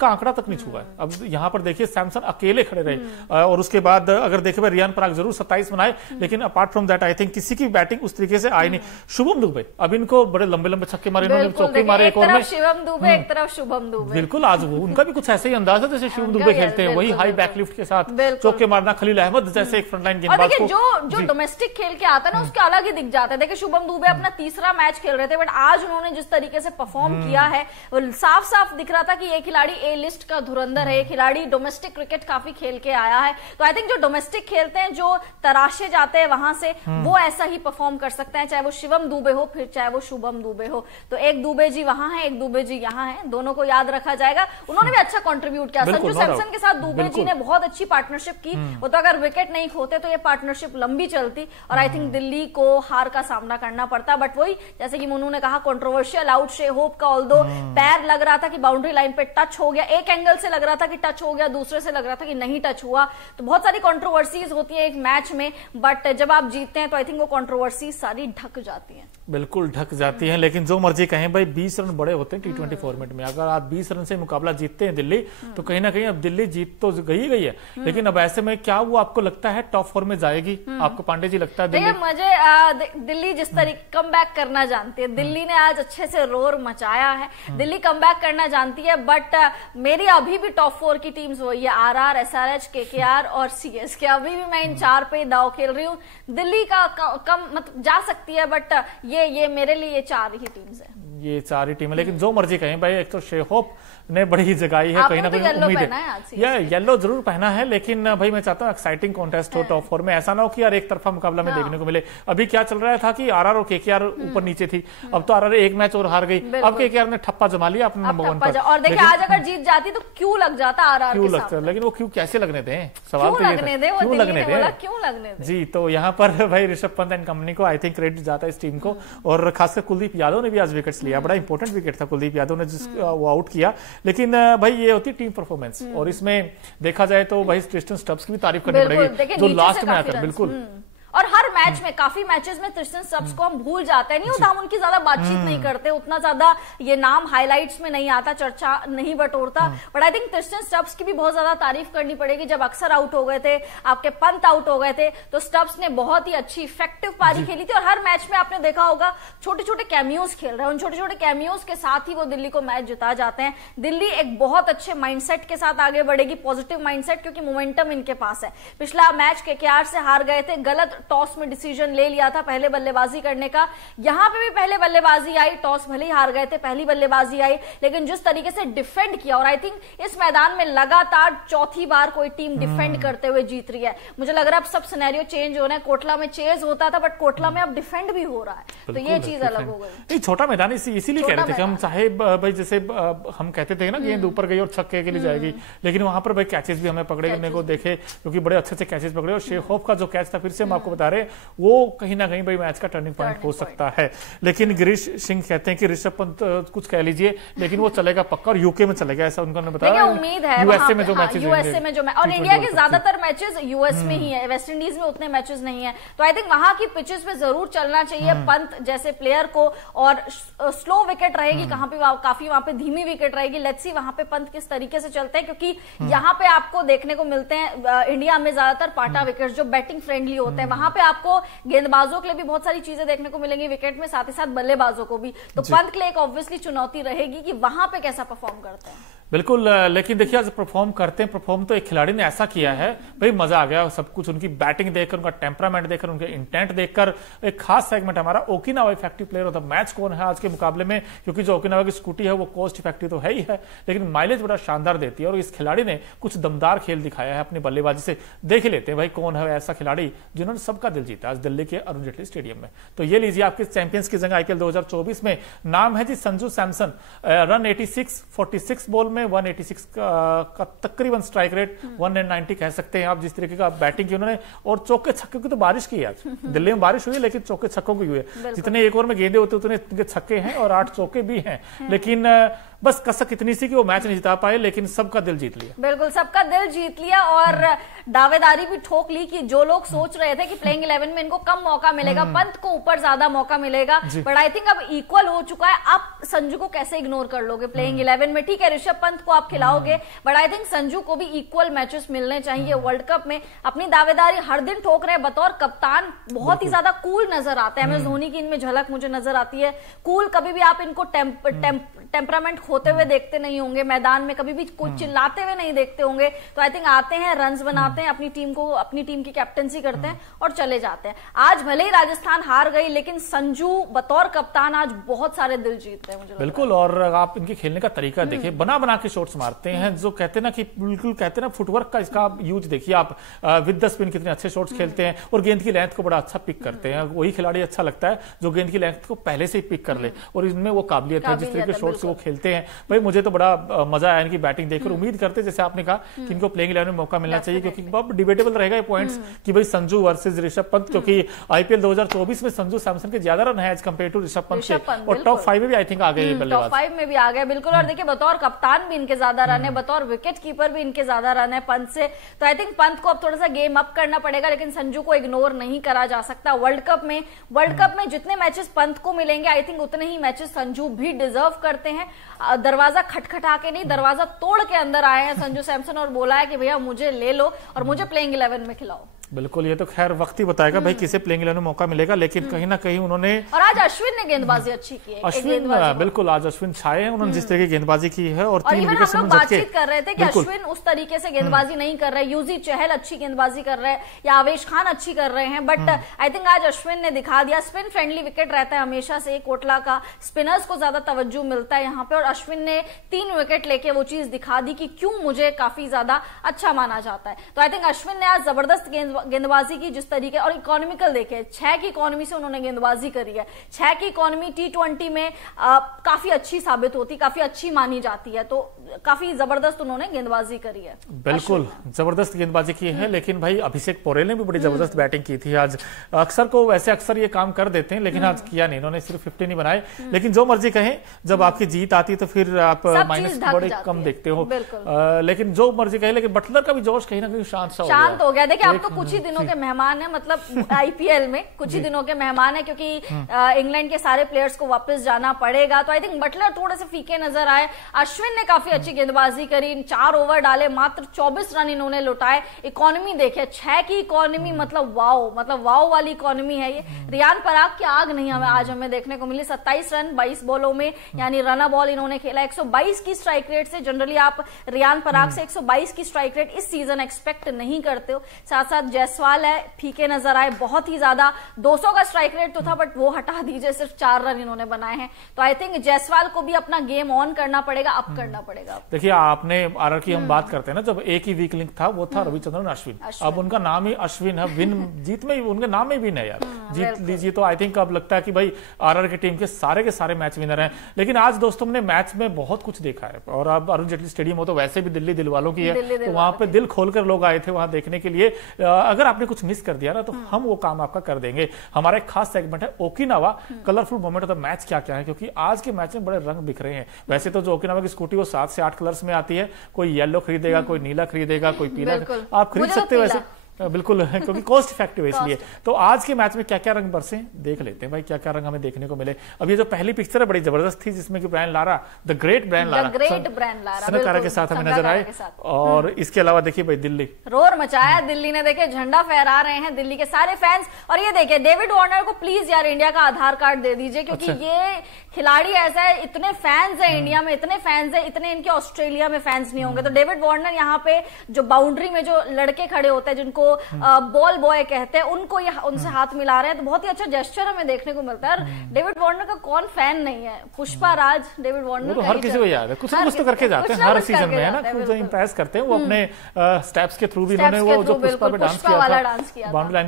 का आंकड़ा तक नहीं छुआ है। अब यहाँ पर देखिए सैमसन अकेले खड़े रहे और उसके बाद अगर देखे भाई रियान पराग जरूर 27 बनाए, लेकिन apart from that I think किसी की बैटिंग उस तरीके से आई नहीं। शुभम दुबे अब इनको बड़े लंबे लंबे छक्के मारे, इन्होंने चौके मारे एक और में, शिवम दुबे एक तरफ शुभम दुबे, बिल्कुल आज उनका भी कुछ ऐसे ही अंदाज है जैसे शिवम दुबे खेलते हैं, वही हाई बैकलिफ्ट के साथ चौके मारना, खलील अहमद जैसे एक फ्रंटलाइन गेंदबाज को जो डोमेस्टिक खेल के आता है ना उसके अलग ही दिख जाता है। देखिए शुभम दुबे अपना तीसरा मैच खेल रहे थे, बट आज उन्होंने जिस तरीके से परफॉर्म किया है वो साफ साफ दिख रहा था कि ये खिलाड़ी ए लिस्ट का धुरंधर है, ये खिलाड़ी डोमेस्टिक क्रिकेट काफी खेल के आया है। तो आई थिंक जो डोमेस्टिक खेलते हैं, जो तराशे जाते हैं वहां से, वो ऐसा ही परफॉर्म कर सकते हैं, चाहे वो शिवम दुबे हो फिर चाहे वो शुभम दुबे हो। तो एक दुबे जी वहां है, एक दुबे जी यहाँ है, दोनों को याद रखा जाएगा। उन्होंने भी अच्छा कंट्रीब्यूट किया। संजू सैमसन के साथ दुबे जी ने बहुत अच्छी पार्टनरशिप की, वो तो अगर विकेट नहीं खोते तो ये पार्टनरशिप लंबी चलती और आई थिंक दिल्ली को हार का सामना करना पड़ता। बट वही जैसे कि मोनू ने कहा, कंट्रोवर्शियल आउट शे होप का, ऑल्दो पैर लग रहा था कि बाउंड्री लाइन पे टच हो गया, एक एंगल से लग रहा था कि टच हो गया, दूसरे से लग रहा था कि नहीं टच हुआ। तो बहुत सारी कंट्रोवर्सीज होती है एक मैच में, बट जब आप जीतते हैं तो आई थिंक वो कंट्रोवर्सी सारी ढक जाती है। बिल्कुल ढक जाती है, लेकिन जो मर्जी कहें भाई 20 रन बड़े होते हैं T20 फॉर्मेट में। अगर आप 20 रन से मुकाबला जीतते हैं दिल्ली, तो कहीं ना कहीं अब दिल्ली जीत तो गई है, लेकिन अब ऐसे में क्या वो आपको लगता है टॉप 4 में जाएगी? आपको पांडे जी लगता है दिल्ली? मुझे दिल्ली जिस तरीके कम बैक करना जानती है, दिल्ली ने आज अच्छे से रोर मचाया है, दिल्ली कम बैक करना जानती है। बट मेरी अभी भी टॉप 4 की टीम्स वही है, RR, SRH, KKR और CSK। अभी भी मैं इन 4 पे दाव खेल रही हूँ। दिल्ली का कम मतलब जा सकती है, बट ये मेरे लिए ये 4 ही टीम्स है, ये 4 ही टीम है। लेकिन जो मर्जी कहें भाई, एक तो शेहोप ने बड़ी जगाई है, कहीं ना कहीं उम्मीद है येलो जरूर पहना है, लेकिन भाई मैं चाहता हूँ एक्साइटिंग कॉन्टेस्ट हो टॉप 4 में। ऐसा ना हो कि यार एक तरफा मुकाबला में देखने को मिले। अभी क्या चल रहा था कि RR और KKR ऊपर नीचे थी, अब तो RR एक मैच और हार गई, अब KKR ने ठप्पा जमा लिया अपने नंबर 1 पर। और देखिए आज अगर जीत जाती तो क्यों लग जाता RR, क्यों लगता, लेकिन वो क्यों कैसे लगने दें, सवाल तो ये क्यों लगने दें जी। तो यहाँ पर भाई ऋषभ पंत एंड कंपनी को आई थिंक क्रेडिट जाता है इस टीम को, और खासकर कुलदीप यादव ने भी आज विकेट्स लिया, बड़ा इंपॉर्टेंट विकेट था कुलदीप यादव ने वो आउट किया। लेकिन भाई ये होती टीम परफॉर्मेंस, और इसमें देखा जाए तो भाई ट्रिस्टन स्टब्स की भी तारीफ करनी पड़ेगी जो लास्ट में आकर बिल्कुल। और हर मैच में, काफी मैचेस में ट्रिस्टन स्टब्स को हम भूल जाते हैं, नहीं होता, हम उनकी ज्यादा बातचीत नहीं करते, उतना ज्यादा ये नाम हाइलाइट्स में नहीं आता, चर्चा नहीं बटोरता। But I think Tristan Stubbs की भी बहुत ज्यादा तारीफ करनी पड़ेगी। जब अक्सर आउट हो गए थे, आपके पंत आउट हो गए थे, तो स्टब्स ने बहुत ही अच्छी इफेक्टिव पारी खेली थी। और हर मैच में आपने देखा होगा छोटे छोटे कैमियोज खेल रहे हैं, उन छोटे छोटे कैमियोज के साथ ही वो दिल्ली को मैच जिता जाते हैं। दिल्ली एक बहुत अच्छे माइंडसेट के साथ आगे बढ़ेगी, पॉजिटिव माइंडसेट, क्योंकि मोमेंटम इनके पास है। पिछला मैच KKR से हार गए थे, गलत टॉस में डिसीजन ले लिया था पहले बल्लेबाजी करने का। यहां पे भी पहले बल्लेबाजी आई, टॉस भले ही हार गए थे, पहली बल्लेबाजी आई, लेकिन जिस तरीके से डिफेंड किया, और आई थिंक इस मैदान में लगातार चौथी बार कोई टीम डिफेंड करते हुए जीत रही है। मुझे लग रहा है अब सब सिनेरियो चेंज हो रहे हैं। कोटला में चेज होता था, बट कोटला में अब डिफेंड भी हो रहा है, तो ये चीज अलग हो गई। छोटा मैदान इसीलिए कह रहे थे कि हम चाहे भाई जैसे हम कहते थे ना गेंद ऊपर गई और छक्के के लिए जाएगी, लेकिन वहां पर भाई कैचेस भी हमें पकड़े को देखे, क्योंकि बड़े अच्छे कैचेस पकड़े। और शेखोफ का जो कैच था, फिर से हम आपको बता रहे, वो कहीं ना कहीं भाई मैच का टर्निंग पॉइंट हो सकता है। लेकिन गिरीश सिंह कहते हैं कि ऋषभ पंत कुछ कह लीजिए, लेकिन वो चलेगा पक्का, और यूके में चलेगा, ऐसा उन्होंने बताया। उम्मीद है यूएसए में जो मैचेस, यूएसए में जो, और इंडिया के ज्यादातर मैचेस यूएस में ही है, वेस्ट इंडीज में उतने मैचेस नहीं है। तो आई थिंक वहां की पिचेस पे जरूर चलना चाहिए पंत जैसे प्लेयर को, और स्लो विकेट रहेगी, कहां पे काफी वहां पे धीमी विकेट रहेगी। लेट्स सी वहां पे पंत किस तरीके से चलते हैं, क्योंकि यहाँ पे आपको देखने को मिलते हैं इंडिया में ज्यादातर पाटा विकेट जो बैटिंग फ्रेंडली होते हैं। वहां पे आपको गेंदबाजों के लिए भी बहुत सारी चीजें देखने को मिलेंगी विकेट में, साथ ही साथ बल्लेबाजों को भी। तो पंत के लिए एक ऑब्वियसली चुनौती रहेगी कि वहां पे कैसा परफॉर्म करते हैं। बिल्कुल, लेकिन देखिए आज परफॉर्म करते हैं, परफॉर्म तो एक खिलाड़ी ने ऐसा किया है भाई, मजा आ गया सब कुछ, उनकी बैटिंग देखकर, उनका टेम्परामेंट देखकर, उनके इंटेंट देखकर। एक खास सेगमेंट हमारा Okinawa effective player of the match कौन है आज के मुकाबले में, क्योंकि जो ओकिनावा की स्कूटी है वो कॉस्ट इफेक्टिव तो है ही है, लेकिन माइलेज बड़ा शानदार देती है। और इस खिलाड़ी ने कुछ दमदार खेल दिखाया है अपनी बल्लेबाजी से। देख ही लेते हैं भाई कौन है ऐसा खिलाड़ी जिन्होंने सबका दिल जीता आज दिल्ली के अरुण जेटली स्टेडियम में। तो ये लीजिए आपके चैंपियंस की जगह IPL 2024 में नाम है जी संजू सैमसन। रन 86, 46 बॉल में 186 का तकरीबन स्ट्राइक रेट, 190 कह सकते हैं आप, जिस तरीके का बैटिंग की उन्होंने। और चौके छक्के की तो बारिश की आज दिल्ली में बारिश हुई है, लेकिन चौके छक्कों की हुई है। जितने एक ओवर में गेंदे होते उतने छक्के हैं और 8 चौके भी हैं। लेकिन बस कसक इतनी सी कि वो मैच नहीं जिता पाए, लेकिन सबका दिल जीत लिया। बिल्कुल सबका दिल जीत लिया और दावेदारी भी ठोक ली कि जो लोग सोच रहे थे कि प्लेइंग 11 में इनको कम मौका मिलेगा, पंत को ऊपर ज्यादा मौका मिलेगा, बट आई थिंक अब इक्वल हो चुका है। आप संजू को कैसे इग्नोर कर लोगे प्लेइंग 11 में? ठीक है ऋषभ पंत को आप खिलाओगे, बट आई थिंक संजू को भी इक्वल मैचेस मिलने चाहिए वर्ल्ड कप में। अपनी दावेदारी हर दिन ठोक रहे हैं, बतौर कप्तान बहुत ही ज्यादा कूल नजर आते हैं। धोनी की इनमें झलक मुझे नजर आती है, कूल। कभी भी आप इनको टेम्परामेंट खोते हुए देखते नहीं होंगे, मैदान में कभी भी कुछ चिल्लाते हुए नहीं देखते होंगे। तो आई थिंक आते हैं, रन्स बनाते हैं, अपनी टीम की कैप्टनसी करते हैं और चले जाते हैं। आज भले ही राजस्थान हार गई, लेकिन संजू बतौर कप्तान आज बहुत सारे दिल जीतते हैं मुझे। बिल्कुल, और आप इनके खेलने का तरीका देखिए, बना बना के शॉट्स मारते हैं, जो कहते हैं ना कि बिल्कुल कहते हैं ना फुटवर्क का इसका यूज देखिए आप। विद द स्पिन कितने अच्छे शॉट्स खेलते हैं और गेंद की लेंथ को बड़ा अच्छा पिक करते हैं। वही खिलाड़ी अच्छा लगता है जो गेंद की लेंथ को पहले से ही पिक कर ले, और इनमें वो काबिलियत है जिस तरीके शॉट्स वो खेलते हैं। भाई मुझे तो बड़ा मजा आया इनकी बैटिंग देखकर। उम्मीद करते जैसे आपने कहा कि इनको प्लेइंग 11 में मौका मिलना चाहिए, क्योंकि अब डिबेटेबल रहेगा ये पॉइंट्स कि भाई संजू वर्सेस ऋषभ पंत, क्योंकि आईपीएल 2024 में संजू सैमसन के ज्यादा रन है as compare to Rishabh Pant से, और टॉप 5 में भी आई थिंक आ गए बल्लेबाज, टॉप 5 में भी आ गए। बिल्कुल, और देखिए बतौर कप्तान भी इनके ज्यादा रन है, बतौर विकेट कीपर भी इनके ज्यादा रन है पंत से। तो आई थिंक पंत को अब थोड़ा सा गेम अप करना पड़ेगा, लेकिन संजू को इग्नोर नहीं करा जा सकता। वर्ल्ड कप में जितने मैचेस पंत को मिलेंगे, आई थिंक उतने ही मैचेस संजू भी डिजर्व करते हैं। दरवाजा खटखटा के नहीं, दरवाजा तोड़ के अंदर आए हैं संजू सैमसन और बोला है कि भैया मुझे ले लो और मुझे प्लेइंग 11 में खिलाओ। बिल्कुल, ये तो खैर वक्त ही बताएगा भाई किसे प्लेइंग 11 में मौका मिलेगा, लेकिन कहीं ना कहीं उन्होंने, और आज अश्विन ने गेंदबाजी अच्छी की है। अश्विन बिल्कुल आज अश्विन छाए हैं, उन्होंने जिस तरह की गेंदबाजी की है, और 3 विकेट हम लोग बातचीत कर रहे थे कि अश्विन उस तरीके से गेंदबाजी नहीं कर रहे। यूजी चहल अच्छी गेंदबाजी कर रहे हैं या आवेश खान अच्छी कर रहे हैं, बट आई थिंक आज अश्विन ने दिखा दिया। स्पिन फ्रेंडली विकेट रहता है हमेशा से कोटला का, स्पिनर्स को ज्यादा तवज्जो मिलता है यहाँ पे, और अश्विन ने 3 विकेट लेके वो चीज दिखा दी कि क्यों मुझे काफी ज्यादा अच्छा माना जाता है। तो आई थिंक अश्विन ने आज जबरदस्त गेंदबाजी की, जिस तरीके, और इकोनॉमिकल देखे 6 की इकोनॉमी से उन्होंने गेंदबाजी करी है। 6 की इकोनॉमी T20 में काफी अच्छी साबित होती, काफी अच्छी मानी जाती है, तो काफी जबरदस्त उन्होंने गेंदबाजी करी है। बिल्कुल जबरदस्त गेंदबाजी की है, लेकिन भाई अभिषेक पोरेल ने भी बड़ी जबरदस्त बैटिंग की थी आज। अक्सर ये काम कर देते हैं, लेकिन आज किया नहीं, इन्होंने सिर्फ 50 नहीं बनाए। लेकिन जो मर्जी कहें, जब आपकी जीत आती है तो फिर आप माइनस बड़े कम देखते हो, लेकिन जो मर्जी कहे, लेकिन बटलर का भी जोश कहीं ना कहीं शांत हो गया। देखिए अब तो कुछ ही दिनों के मेहमान है, मतलब आईपीएल में कुछ ही दिनों के मेहमान है, क्योंकि इंग्लैंड के सारे प्लेयर्स को वापस जाना पड़ेगा। तो आई थिंक बटलर थोड़े से फीके नजर आए। अश्विन ने काफी अच्छी गेंदबाजी करी, 4 ओवर डाले, मात्र 24 रन इन्होंने लुटाए। इकोनॉमी देखे 6 की इकोनॉमी, मतलब वाओ वाली इकोनॉमी है ये। रियान पराग की आग नहीं हमें देखने को मिली। 27 रन 22 बॉलों में, यानी रन बॉल इन्होंने खेला। 122 की स्ट्राइक रेट से, जनरली आप रियान पराग से 122 की स्ट्राइक रेट इस सीजन एक्सपेक्ट नहीं करते हो। साथ साथ जायसवाल है, फीके नजर आए बहुत ही ज्यादा। 200 का स्ट्राइक रेट तो था, बट वो हटा दीजिए, सिर्फ 4 रन इन्होंने बनाए हैं। तो आई थिंक जायसवाल को भी अपना गेम ऑन करना पड़ेगा, अप करना पड़ेगा। देखिए आपने आरआर की हम बात करते हैं ना, जब एक ही वीक लिंक था वो था रविचंद्रन अश्विन। अब उनका नाम ही अश्विन है, विन जीत में उनके नाम में विन है यार, जीत लीजिए। तो आई थिंक अब लगता है कि भाई आरआर की टीम के सारे मैच विनर हैं। लेकिन आज दोस्तों ने मैच में बहुत कुछ देखा है, और अब अरुण जेटली स्टेडियम हो तो वैसे भी दिल्ली दिल वालों की है, तो वहां पे दिल खोलकर लोग आए थे वहां देखने के लिए। अगर आपने कुछ मिस कर दिया ना, तो हम वो काम आपका कर देंगे। हमारा एक खास सेगमेंट है Okinawa colourful moment of the match. क्या क्या है, क्योंकि आज के मैच में बड़े रंग बिखरे हैं। वैसे तो जो ओकिनावा की स्कूटी वो 7 से 8 कलर्स में आती है, कोई येलो खरीदेगा, कोई नीला खरीदेगा, कोई पीला, आप खरीद सकते हो वैसे, बिल्कुल, क्योंकि कॉस्ट इफेक्टिव है इसलिए। तो आज के मैच में क्या क्या रंग बरसे देख लेते हैं भाई, क्या क्या रंग हमें देखने को मिले। अब ये जो पहली पिक्चर है बड़ी जबरदस्त थी, जिसमें कि Brian Lara, the great Brian Lara Sangakkara के साथ हमें नजर आए। और इसके अलावा देखिए भाई दिल्ली रोर मचाया, दिल्ली ने देखे झंडा फहरा रहे हैं दिल्ली के सारे फैंस। और ये देखिए डेविड वार्नर को प्लीज यार इंडिया का आधार कार्ड दे दीजिए, क्योंकि ये खिलाड़ी ऐसा है, इतने फैंस है इंडिया में, इतने फैंस है, इतने इनके ऑस्ट्रेलिया में फैंस नहीं होंगे। तो डेविड वार्नर यहाँ पे जो बाउंड्री में जो लड़के खड़े होते हैं, जिनको बॉल बॉय कहते हैं, उनको ये उनसे हाथ मिला रहे हैं, तो बहुत ही अच्छा जेस्चर हमें देखने को मिलता है। और डेविड वार्नर का कौन फैन नहीं है? पुष्पा राज, डेविड वार्नर तो हर किसी को याद है, कुछ ना कुछ तो करके जाते हैं हर सीजन में, है ना, खुद इंप्रेस करते हैं वो अपने स्टेप्स के थ्रू भी। उन्होंने वो जो पुष्पा पे डांस किया था, बाउंड्री लाइन